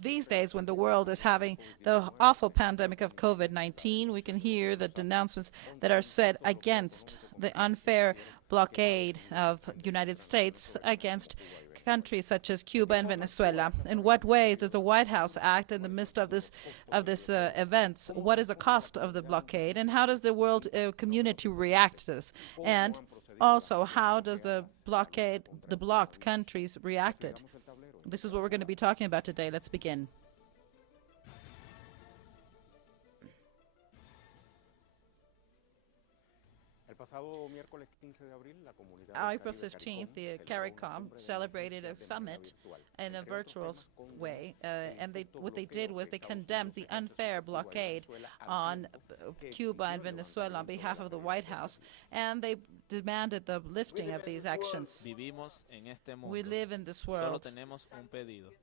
These days, when the world is having the awful pandemic of COVID-19, we can hear the denouncements that are said against the unfair blockade of the United States against countries such as Cuba and Venezuela. In what ways does the White House act in the midst of this events? What is the cost of the blockade, and how does the world community react to this? And also, how does the blocked countries reacted? This is what we're going to be talking about today. Let's begin. April 15th, the CARICOM celebrated a summit in a virtual way, and what they did was they condemned the unfair blockade on Cuba and Venezuela on behalf of the White House, and they demanded the lifting of these actions. We live in this world.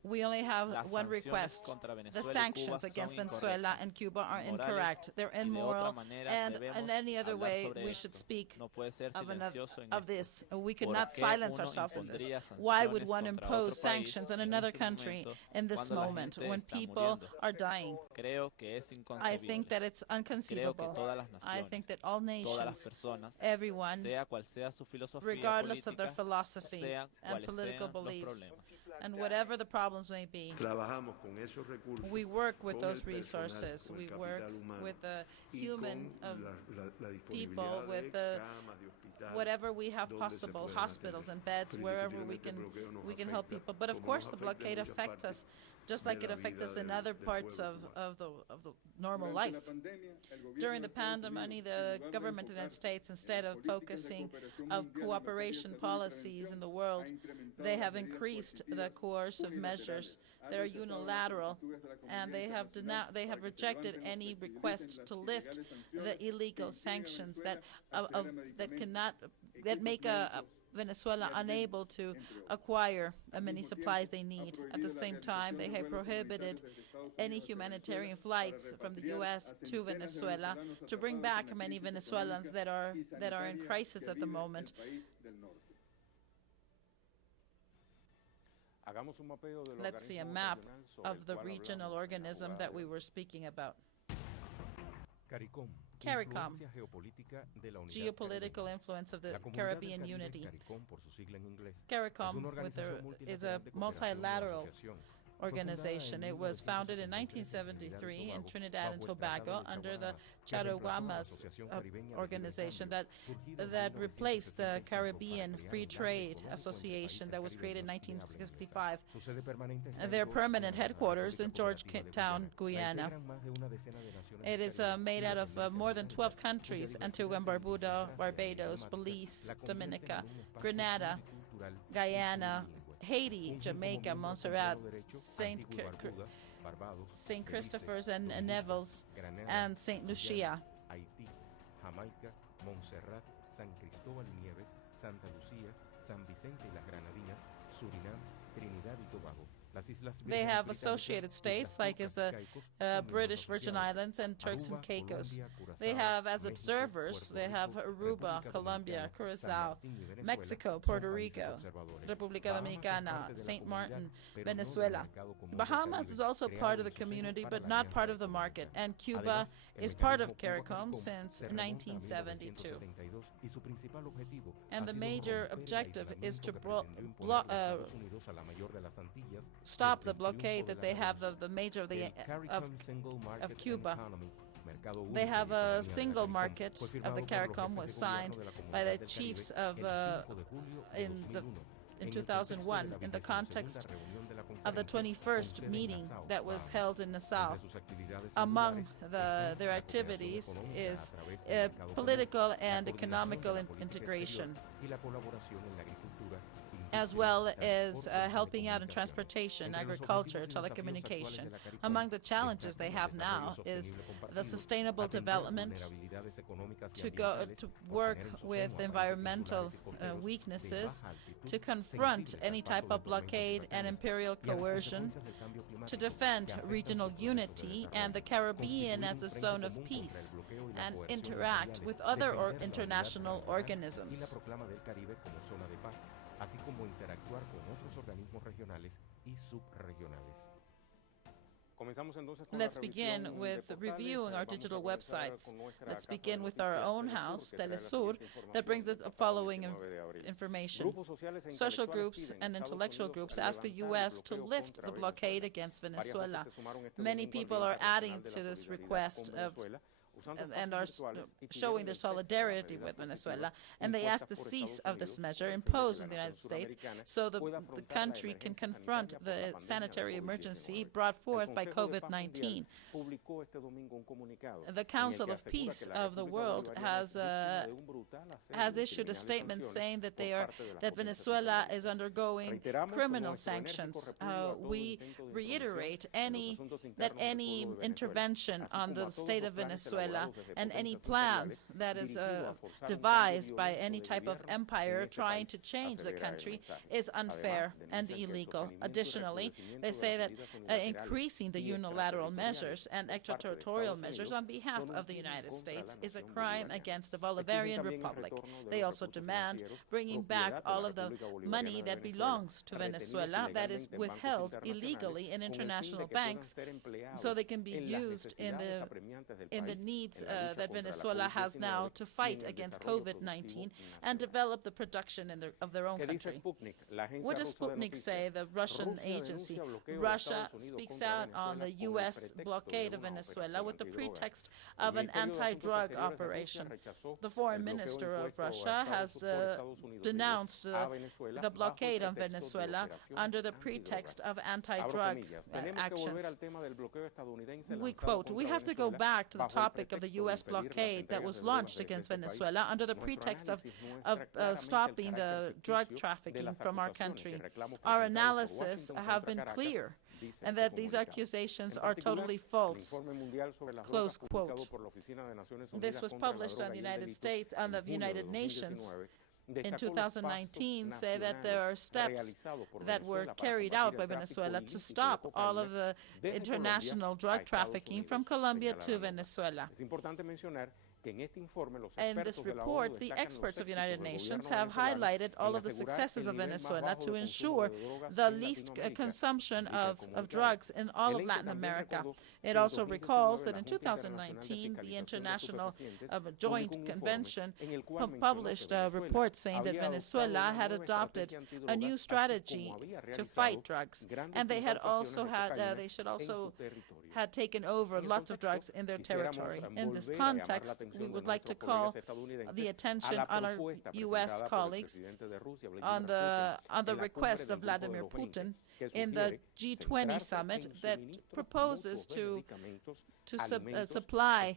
We only have one request. The sanctions against Venezuela and Cuba are incorrect. They're immoral, and in any other way, we should speak of this. We could not silence ourselves in this. Why would one impose sanctions on another country in this moment when people are dying? I think that it's inconceivable. I think that all nations, everyone, regardless of their philosophy and political beliefs, and whatever the problems may be, we work with those resources. We work with the human people, with the whatever we have possible, hospitals and beds, wherever we can help people. But of course, the blockade affects us, just like it affects us in other parts of the normal life. During the pandemic, the government of the United States, instead of focusing of cooperation policies in the world, they have increased the coercive measures that are unilateral, and they have rejected any request to lift the illegal sanctions that make Venezuela unable to acquire many supplies they need. At the same time, they have prohibited any humanitarian flights from the U.S. to Venezuela to bring back many Venezuelans that are in crisis at the moment. Let's see a map of the regional organism that we were speaking about. CARICOM, geopolitical influence of the Caribbean unity. CARICOM is a multilateral organization. It was founded in 1973 in Trinidad and Tobago under the Chaguaramas organization that replaced the Caribbean Free Trade Association that was created in 1965. Their permanent headquarters in Georgetown, Guyana. It is made out of more than 12 countries: Antigua and Barbuda, Barbados, Belize, Dominica, Grenada, Guyana, Haiti, Jamaica, Montserrat, St. Christopher's and Neville's, and St. Lucia. Haití, Jamaica, Montserrat, San Cristóbal y Nieves, Santa Lucía, San Vicente y las Granadinas, Surinam, Trinidad y Tobago. They have associated states, like is the British Virgin Islands and Turks and Caicos. They have, as observers, they have Aruba, Colombia, Curacao, Mexico, Puerto Rico, República Dominicana, St. Martin, Venezuela. Bahamas is also part of the community, but not part of the market, and Cuba is part of CARICOM since 1972. And the major objective is to stop the blockade that they have of the major of Cuba. They have a single market of the CARICOM was signed by the chiefs of in 2001 in the context of the 21st meeting that was held in Nassau. Among their activities is political and economical integration, as well as helping out in transportation, agriculture, telecommunication. Among the challenges they have now is the sustainable development, to work with environmental weaknesses, to confront any type of blockade and imperial coercion, to defend regional unity and the Caribbean as a zone of peace, and interact with other international organisms. así como interactuar con otros organismos regionales y subregionales. Let's begin with reviewing our digital websites. Let's begin with our own house, Telesur, that brings us the following information. Social groups and intellectual groups ask the U.S. to lift the blockade against Venezuela. Many people are adding to this request and are showing their solidarity with Venezuela, and they ask the cease of this measure imposed in the United States so the country can confront the sanitary emergency brought forth by COVID-19. The Council of Peace of the World has issued a statement saying that that Venezuela is undergoing criminal sanctions. We reiterate that any intervention on the state of Venezuela and any plan that is devised by any type of empire trying to change the country is unfair and illegal. Additionally, they say that increasing the unilateral measures and extraterritorial measures on behalf of the United States is a crime against the Bolivarian Republic. They also demand bringing back all of the money that belongs to Venezuela that is withheld illegally in international banks so they can be used in the needs that Venezuela has now to fight against COVID-19 and develop the production of their own country. What does Sputnik say, the Russian agency? Russia speaks out on the U.S. blockade of Venezuela with the pretext of an anti-drug operation. The foreign minister of Russia has denounced the blockade of Venezuela under the pretext of anti-drug actions. We quote, "We have to go back to the topic of the U.S. blockade that was launched against Venezuela under the pretext of stopping the drug trafficking from our country. Our analysis have been clear, and that these accusations are totally false." Close quote. This was published on the United Nations in 2019, say that there are steps that were carried out by Venezuela to stop all of the international drug trafficking from Colombia to Venezuela. In this report, the experts of the United Nations have highlighted all of the successes of Venezuela to ensure the least consumption of drugs in all of Latin America. It also recalls that in 2019, the International Joint Convention published a report saying that Venezuela had adopted a new strategy to fight drugs, and they should also had taken over lots of drugs in their territory. In this context, we would like to call the attention on our U.S. colleagues on the request of Vladimir Putin in the G20 summit that proposes to supply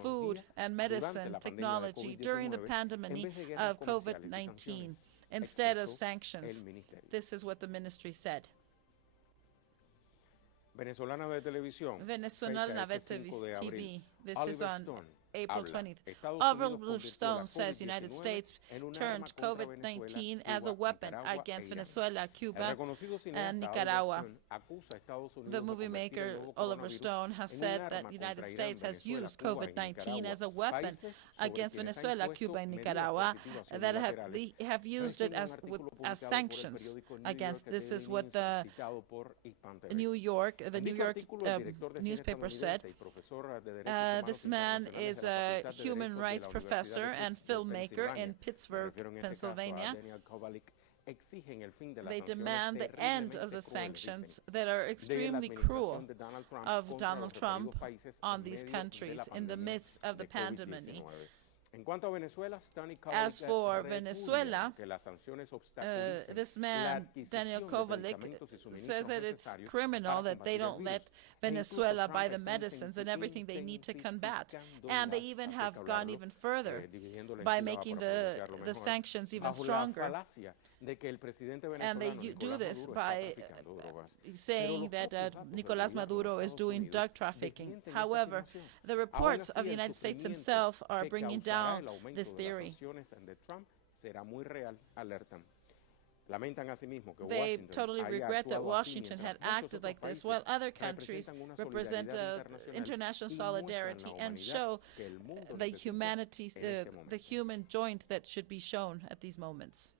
food and medicine technology during the pandemic of COVID-19 instead of sanctions. This is what the ministry said. Venezolana de Televisión. Venezuela TV. This is on April 20th. Oliver Stone says United States turned COVID-19 as a weapon against Venezuela, Cuba, and Nicaragua. The movie maker Oliver Stone has said that the United States has used COVID-19 as a weapon against Venezuela, Cuba, and Nicaragua, that have used it as sanctions against. This is what the New York newspaper said. This man is a human rights professor and filmmaker in Pittsburgh, Pennsylvania. They demand the end of the sanctions that are extremely cruel of Donald Trump on these countries in the midst of the pandemic. As for Venezuela, this man, Daniel Kovalik, says that it's criminal that they don't let Venezuela buy the medicines and everything they need to combat. And they even have gone even further by making the sanctions even stronger. And they do this by saying that Nicolás Maduro is doing drug trafficking. However, the reports of the United States himself are bringing down this theory. They totally regret that Washington had acted like this, while other countries represent international solidarity and show the human joint that should be shown at these moments.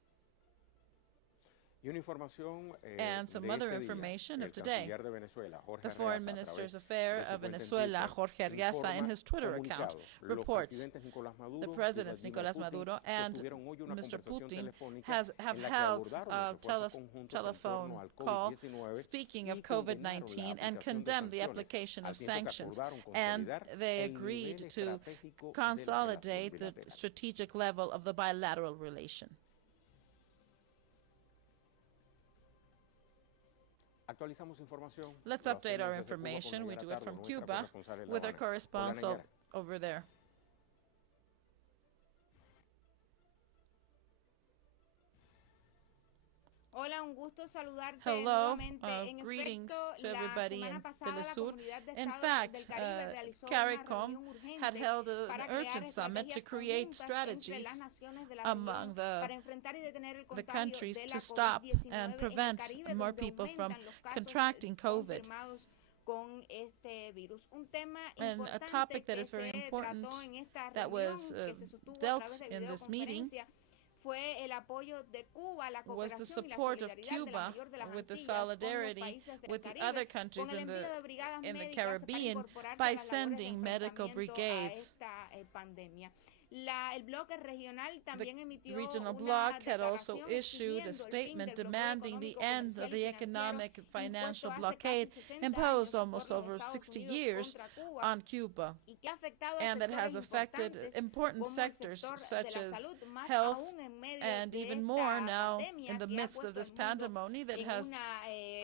Y una información And some de other este día, information el of today. canciller de Venezuela, Jorge The Arreaza, Foreign a Minister's través Affairs de of su cuenta en Venezuela, Twitter, Jorge Arreaza, in informa his Twitter account, comunicado. Los reports presidentes Nicolás Maduro the y presidents Vladimir Nicolas Putin Maduro and sostuvieron hoy una Mr. conversación Putin telefónica have en la que held abordaron a los esfuerzos conjuntos en telephone torno al call COVID-19 speaking y of condenaron COVID-19 la and aplicación de condemned the sanciones, application al of tiempo que sanctions. acordaron And consolidar they el nivel agreed to estratégico de la consolidate relación the bilateral. strategic level of the bilateral relation. Actualizamos información. Let's Lo update hacemos our desde Cuba con information. We Nayara do it Tardo, from nuestra Cuba corresponsal en La with our Habana. correspondent Hola, Nayara. over there. Hola, un gusto saludarte Hello, nuevamente. En greetings efecto, to la everybody semana in pasada la Telesur. Comunidad de In Estados fact, del Caribe realizó una CARICOM reunión had urgente held an para crear urgent summit to estrategias create conjuntas entre strategies las naciones de la among región para enfrentar y detener el the contagio countries de to la stop COVID-19 and en el prevent Caribe, more donde people from aumentan los casos contracting COVID. confirmados con este virus. Un tema And a importante topic that que is very se important trató en esta that reunión was que se sostuvo a dealt través de in this meeting videoconferencia fue el apoyo de Cuba, la was the cooperación y la support of solidaridad de la Cuba mayor de las with the Antillas con los solidarity países del with the Caribe, other countries con el in envío de brigadas the médicas Caribbean para incorporarse by a las labores de sending medical enfrentamiento a brigades. esta pandemia. El bloque regional también emitió Regional una bloc had also declaración issued a exigiendo el fin statement del bloqueo demanding the económico, end of comercial y the financiero economic impuesto financial hace blockade casi 60 imposed años almost por los over Estados 60 Unidos years contra Cuba on Cuba, y que ha afectado a and that has sectores affected importantes important como el sectors sector such de la as salud, más health, aún en medio and de even esta more now pandemia in the que ha midst of puesto this el mundo pandemonium that en has una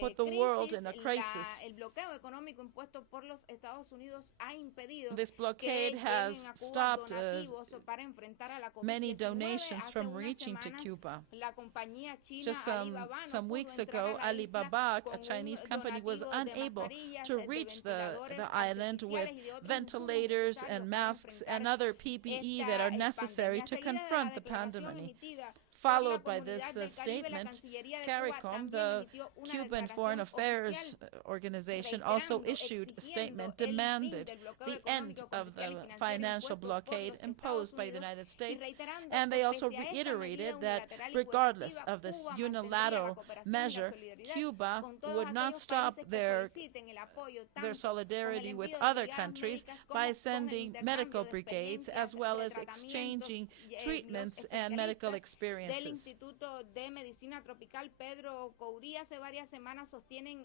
put the world in a crisis. crisis. El bloqueo económico impuesto por los Estados Unidos ha impedido This que blockade lleguen has a Cuba stopped donativos para enfrentar a la many COVID-19. donations Hace from unas reaching to semanas, Cuba. la compañía china Just Alibaba no some pudo weeks entrar ago, a la isla Alibaba, con a Chinese company, was donativo de unable mascarillas, to de reach the ventiladores island with artificiales y de otros insumos ventilators necesarios and para masks enfrentar and other PPE that are necessary to confront the pandemic. Followed by this statement, CARICOM, the Cuban Foreign Affairs Organization, also issued a statement demanded the end of the financial blockade imposed by the United States, and they also reiterated that regardless of this unilateral measure, Cuba would not stop their solidarity with other countries by sending medical brigades as well as exchanging treatments and medical experiences. Del Instituto de Medicina Tropical Pedro Courí hace varias semanas sostienen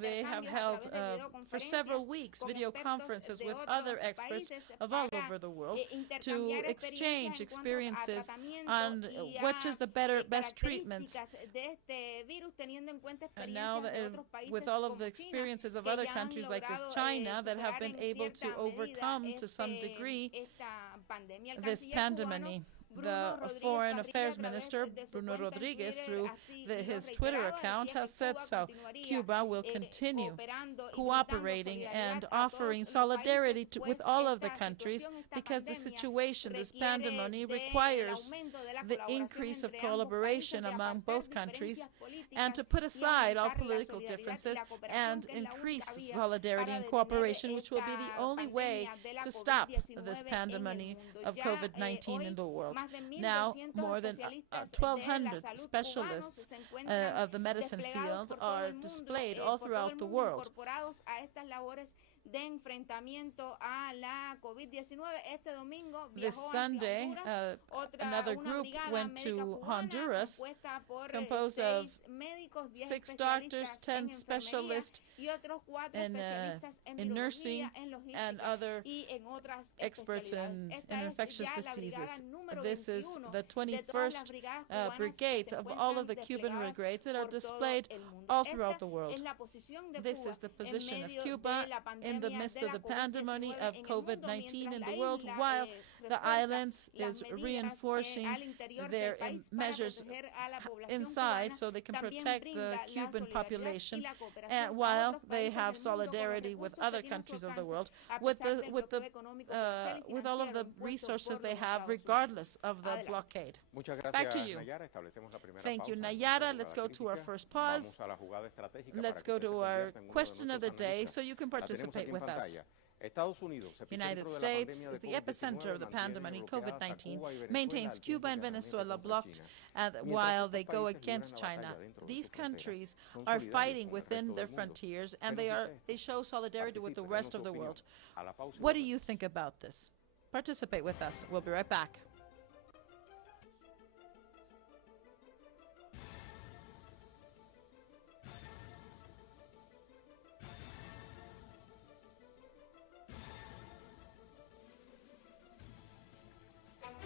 They have intercambios held a través de for several videoconferencias weeks con video expertos conferences de with otros other experts países of all para over the world to intercambiar exchange experiencias en cuanto a experiences tratamiento on y which is the best treatments. características de este virus, teniendo en cuenta And now experiencias de otros países with all of como the China, experiences of que other ya han countries like this logrado, China that have superar been en able to cierta overcome medida to some degree esta pandemia. El this canciller pandemic. Bruno The Rodríguez Foreign Parrilla, Affairs a través Minister, de su Bruno cuenta en Rodriguez, Twitter, through así lo his Twitter reiteraba, account, decía has que said Cuba so. continuaría, Cuba will continue cooperando y cooperating brindando and solidaridad a offering todos los solidarity países, with pues all of the esta countries situación, esta because the pandemia situation, this requiere pandemic, del requires aumento de la the colaboración increase of entre ambos collaboration países, de among apartar both countries diferencias and to políticas put y aside all aumentar la political solidaridad y differences la cooperación, and que es la increase única vía solidarity para and detener cooperation, which will be the esta only way pandemia de la to stop COVID-19 this en el pandemic mundo. of Ya, COVID-19 in hoy, the world. más de Now, 1,200 more than especialistas de 1,200 la salud specialists cubanos se encuentran of the medicine desplegados field por todo are el mundo, displayed por all todo throughout el the mundo, world. incorporados a estas labores de enfrentamiento a la COVID-19. Este domingo This viajó Sunday, hacia Honduras, another una group brigada went médica to cubana Honduras, compuesta por composed of 6 médicos, 10 6 doctors, especialistas 10 en enfermería specialists y otros 4 in, especialistas en in nursing virología, en logística and other y en otras experts especialidades. in Esta es infectious ya la brigada diseases. número This is 21 the de todas las 21st brigadas cubanas que brigade se of all of the encuentran Cuban desplegadas brigades that are por todo displayed el mundo. all Esta throughout the world. es la posición de This Cuba is the en position of medio Cuba de la in the pandemia midst de of la the pandemic COVID-19 of en el mundo, COVID-19 in mientras the la world, isla while the refuerza islands las is medidas reinforcing al interior their del país para measures proteger a la población inside cubana, so they can también protect the brinda la Cuban solidaridad y population, la cooperación and a while otros they países have del mundo con los solidarity with recursos que other tienen a su countries of the alcance, world, a with pesar del the bloqueo económico, comercial y with all of financiero the impuesto resources por they los have, Estados Unidos. regardless of the Adelante. blockade. Muchas Back gracias, to you. Nayara. Establecemos la primera Thank you, pausa en Nayara. nuestra Let's jugada go to our crítica. first pause. Vamos a la jugada estratégica Let's para que go usted se to our convierta en uno de question of the nuestros day analistas. so you can La tenemos participate aquí en with us. pantalla. Estados Unidos, United epicentro de la States pandemia de is the epicenter of the COVID-19, pandemic mantiene bloqueadas a COVID-19, Cuba y Venezuela maintains al Cuba and tiempo del Venezuela enfrentamiento blocked contra China. while they Mientras go estos países against libran la China. batalla dentro de These sus fronteras, countries son are solidarios fighting con el within resto their del mundo. frontiers, ¿Qué and nos dice they esto? show solidarity with the Participe, rest denos of the su opinión. world. A la pausa y What do volvemos. you think about this? Participate with us. We'll be right back.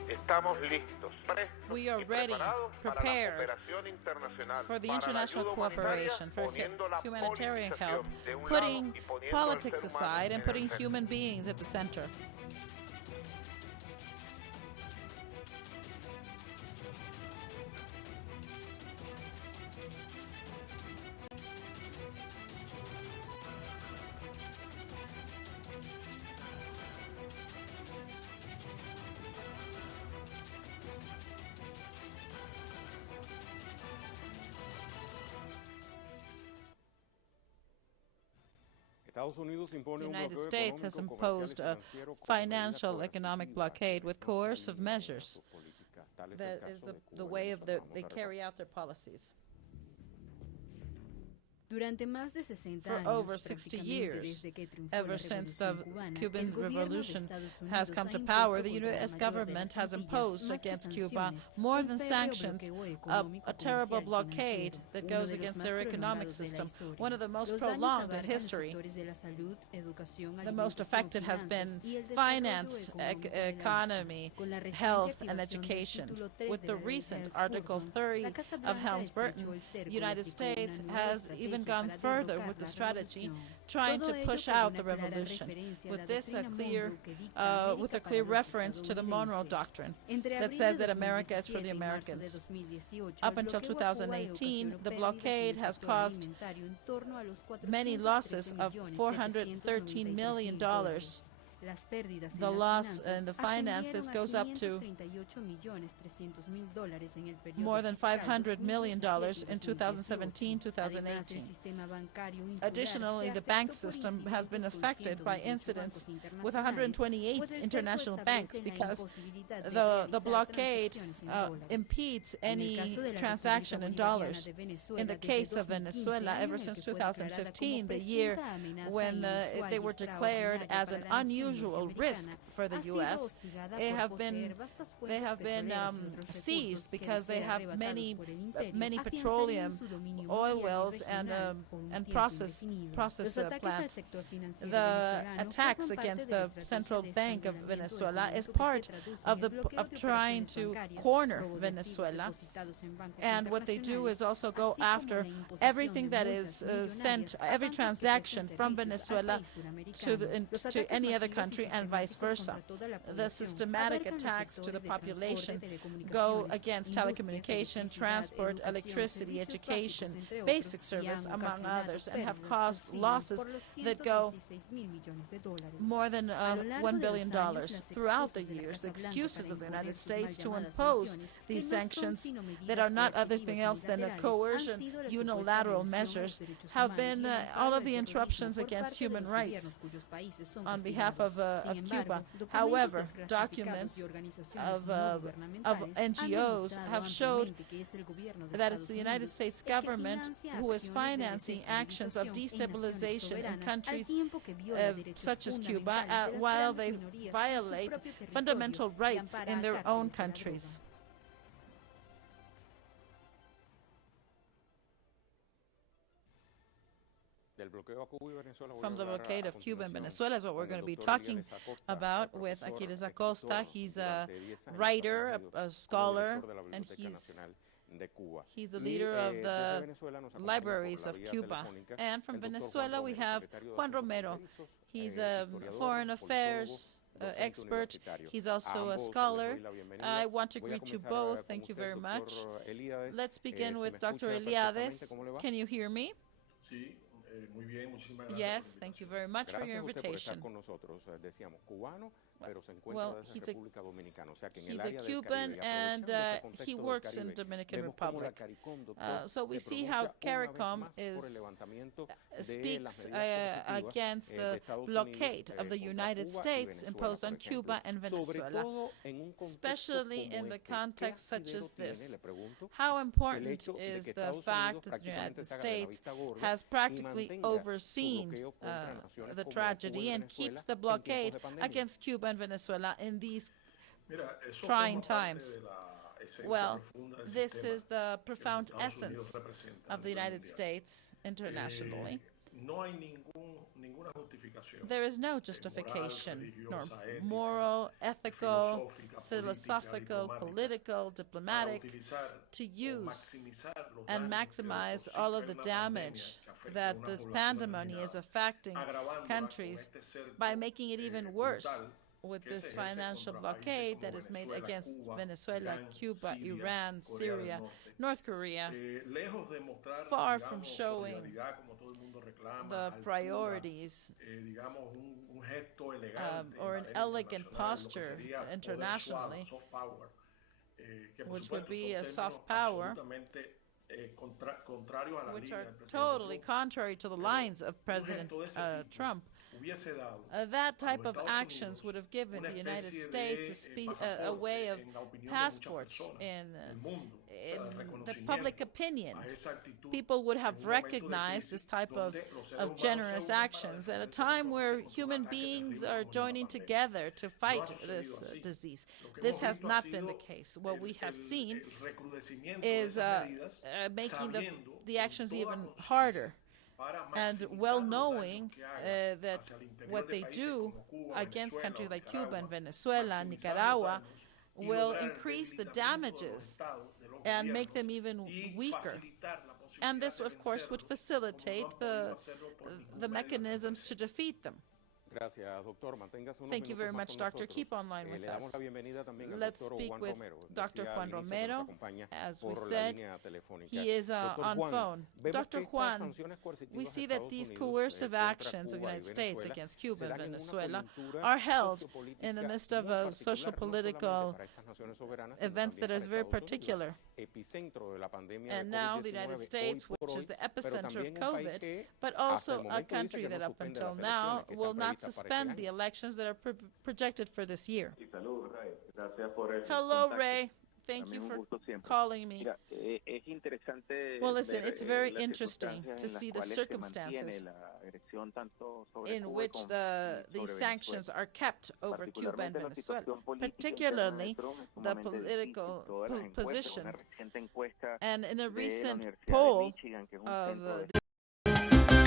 Estamos listos, prestos We are y ready, preparados para la prepared cooperación internacional, for the para la international ayuda humanitaria, cooperation, for poniendo la humanitarian help, politización de un putting lado y poniendo al politics ser humano aside en and el putting centro. human beings at the center. Estados Unidos impone The un United bloqueo States has económico, comercial y imposed a financiero como medida financial coercitiva economic blockade with coercive measures. That is the way of they carry out their policies. Durante más de 60 For años, over 60 prácticamente years, desde que triunfó ever la since the Revolución Cubana, Cuban el gobierno de Revolution Estados Unidos has ha come to impuesto power, the contra la U.S. mayor de government las has Antillas, imposed más que against Cuba sanciones, more un than férreo sanctions, bloqueo a económico, terrible comercial y blockade financiero, that uno goes de los against más their economic prolongados de la system, historia. one of the most Los daños prolonged in abarcan history. sectores de la salud, educación, The most alimentación, affected has finanzas been y el desarrollo finance, económico de la isla. economy, Con la reciente health, and activación del education. título 3 With de the la ley recent Helms Article Burton, 30 la Casa of Blanca Helms-Burton, estrechó el cerco y United aplicó una States nueva has estrategia even gone para further derrocar with the la strategy, revolución. trying Todo to ello push con out una the clara revolution. referencia a With la this, doctrina Monroe que dicta with a América para clear los reference to the Monroe estadounidenses. Doctrine Entre that abril says de that America is for the 2017 y marzo de Americans. 2018, Up el until bloqueo a Cuba 2018, ocasionó the pérdidas blockade en el has sector caused alimentario en torno a los many 413 losses of millones $413 million. $793,000. Las pérdidas en The las loss finanzas in the finances ascendieron a goes up to $538,300,000 en el periodo more than fiscal $500 million 2017 in 2017, Además, el 2018. sistema bancario insular Additionally, se the afectó bank por system has been incidentes con affected by 128 incidents bancos with internacionales, 128 pues el cerco international establece banks la because imposibilidad de the realizar blockade transacciones en dólares. impedes En el any caso de la transaction República in Bolivariana dollars. de Venezuela, In the desde case of 2015, Venezuela, año ever en el since que fue declarada 2015, como the year presunta amenaza when inusual they y were declared extraordinaria as an para la nación unusual risk norteamericana, for the ha sido U.S., hostigada they por have poseer been vastas they fuentes have been petroleras y otros recursos seized que, because de they ser have arrebatados por el imperio, many afianzarían petroleum, su dominio oil mundial y wells, and regional por un and tiempo process indefinido. process Los ataques al plants. sector financiero The venezolano attacks forman parte against de la the estrategia Central de Bank of estrangulamiento Venezuela is económico que se part traduce of en el bloqueo of de trying operaciones to bancarias, corner robo de activos Venezuela. depositados en bancos And what they do is also internacionales, go así como after la imposición everything de that multas is sent, millonarias a every bancos que transaction presten from servicios al Venezuela país to suramericano. Los to ataques any other masivos y country and vice sistemáticos versa. contra toda la The población systematic abarcan los attacks to the sectores de transporte, population go telecomunicaciones, against industrias, telecommunication, electricidad, transport, educación, electricity, servicios education, básicos, entre basic otros, y service, han among ocasionado others, and have pérdidas que caused oscilan losses por los that go $116,000 millones. more than A lo largo $1 de billion. los años, las Throughout the excusas de la years, Casa the Blanca excuses para of the imponer United sus States mal to llamadas impose sanciones, que these no son sanctions sino that medidas are not other coercitivas thing y else than a unilaterales, han coercion, sido la supuesta unilateral violación a measures, los derechos have humanos been y el all amparo of the del interruptions terrorismo por against parte de human los rights gobiernos cuyos países son on behalf castigados. of Sin Cuba. embargo, documentos However, desclasificados documents y organizaciones of no of gubernamentales han NGOs demostrado have showed ampliamente que es el gobierno de that it's Estados the United Unidos States el que government financia who is acciones de financing actions of desestabilización en naciones destabilization in soberanas, countries al tiempo que viola derechos such as Cuba, fundamentales de las while grandes they minorías en su violate propio territorio fundamental y rights ampara in a their cárteles own de la countries. droga. Del bloqueo a Cuba y Venezuela voy a From the hablar blockade a of Cuba and continuación Venezuela is what we're con going el to be doctor talking Aquiles Acosta, about with profesor, Aquiles escritor, Acosta. He's a durante 10 años writer, ha servido a como scholar, director de la and Biblioteca Nacional de Cuba. he's the Y, leader of desde the Venezuela nos acompaña por libraries la of vía Cuba. telefónica And from el doctor Venezuela, Juan we Romero, have secretario de Juan Asuntos Romero. Fronterizos, He's a historiador, foreign politólogo, affairs docente expert. universitario. He's A also a ambos scholar. les doy la bienvenida. I want to Voy a greet you comenzar, both. con Thank you usted, very doctor much. Elíades. Let's begin ¿Se with me Dr. escucha Eliades. perfectamente? ¿Cómo le va? Can you hear me? Sí, Muy bien, muchísimas gracias Yes, por la thank you invitación. very much for your Gracias a usted por estar invitation. con nosotros. Decíamos cubano, pero se encuentra well, desde he's a- República Dominicana. O sea que en He's el a área del Cuban, Caribe, y and aprovechando este he contexto del works in Caribe, Dominican vemos cómo la Republic. CARICOM, doctor, So we se see pronuncia how una vez CARICOM más por el is levantamiento de las speaks medidas positivas, against de the Estados blockade Unidos, of the contra United Cuba y States Venezuela, imposed por on ejemplo. Cuba and Sobre Venezuela, todo en un contexto especially como in the este, ¿qué context such asidero as tiene, this? le pregunto, How el important hecho de is que the Estados fact Unidos that the United prácticamente se haga de la States vista gorda has y practically mantenga su overseen bloqueo contra naciones the como Cuba y tragedy and Venezuela keeps the en tiempos blockade de pandemia? against Cuba and Venezuela in these Mira, eso trying forma parte times? de la esencia Well, profunda del this sistema is the profound Estados Unidos essence representa of the a nivel United mundial. States internationally. No hay ninguna justificación There is no moral, justification, nor religiosa, ética, moral, ethical, filosófica, philosophical, política, political, para diplomatic, utilizar to o use maximizar los and daños maximize que all of the una damage pandemia que afecta a that una this población pandemony is determinada, affecting agravándola countries con este cerco, by making it even worse brutal with que se this ejerce financial contra blockade países that como is made Venezuela, against Cuba, Venezuela, Irán, Cuba, Siria, Iran, Corea del Syria, Norte. North Korea, Lejos de mostrar, far from digamos, showing solidaridad, como todo el mundo reclama, the altura, priorities digamos, un gesto elegante or en an la arena elegant internacional, lo que posture sería poder internationally, suave, soft power, que por which would supuesto be son a términos soft power, absolutamente contrarios a la which línea are del presidente totally Trump. contrary to the Pero lines of un President gesto de ese tipo Trump. Hubiese dado That a type los of Estados actions Unidos would have given una the United especie States de a way of pasaporte en la opinión de muchas passports personas in del mundo, o sea, in the reconocimiento public opinion. a esa actitud People would en have un momento de recognized crisis this type donde los seres of humanos generous se unen para actions at a defender el time territorio where contra un human ataque beings terrible are como el de la joining pandemia. together to No fight ha sucedido this así. disease. Lo que This hemos has visto ha not been the sido case. What we have seen el recrudecimiento de is esas medidas, making sabiendo the con actions toda even conciencia harder, para and maximizar well los knowing daños que haga that hacia el interior what de they países do como Cuba, against Venezuela, countries o like Cuba and Nicaragua, Venezuela, maximizar los Nicaragua, daños y will lograr el increase the debilitamiento de los damages estados, de los and make them gobiernos, even y weaker. facilitar la And posibilidad this, de of course, would vencerlos, facilitate como no han podido hacerlo por ningún the medio mechanisms hasta to el presente. defeat them. Gracias, doctor. Manténgase unos Thank you very minutos más much, con Doctor. nosotros. Keep online with Le damos us. la bienvenida también al Let's doctor speak Juan with Romero. Dr. Decía al Juan inicio que nos Romero. acompaña As we por la said, línea telefónica. he is Doctor on Juan, phone. vemos Dr. que estas Juan, sanciones coercitivas we de see that Estados these Unidos, coercive contra actions of the Cuba y United States Venezuela against Cuba se and dan en una Venezuela coyuntura are held sociopolítica in the midst of muy a particular, social no political solamente para estas naciones soberanas, sino events that también is para very Estados Unidos, particular. epicentro de la pandemia And de now the United COVID-19 States, hoy por which hoy, is the pero epicenter of también un país COVID, que but hasta el also a momento dice country que that no up suspende until las now elecciones que will están not previstas para este suspend the año. elections that are projected for this year. Y salud, Ray. Gracias por el Hello, contacto. Ray. Thank También you un for gusto siempre. calling me. Mira, es interesante Well, listen, ver, it's very las interesting circunstancias to en las see the cuales se circumstances mantiene la agresión tanto sobre in Cuba y which con- the y sobre sanctions Venezuela. are kept over Cuba and Particularmente la Venezuela. situación política interna de Particularly Trump es the sumamente political difícil. Todas las encuestas, position. una reciente encuesta And in a de la recent Universidad de poll Michigan, que es un of centro de the